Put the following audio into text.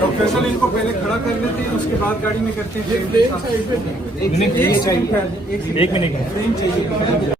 Doctor साहब इनको पहले खड़ा कर लेते हैं, उसके बाद गाड़ी में करते हैं। एक मिनट फ्रेम चाहिए।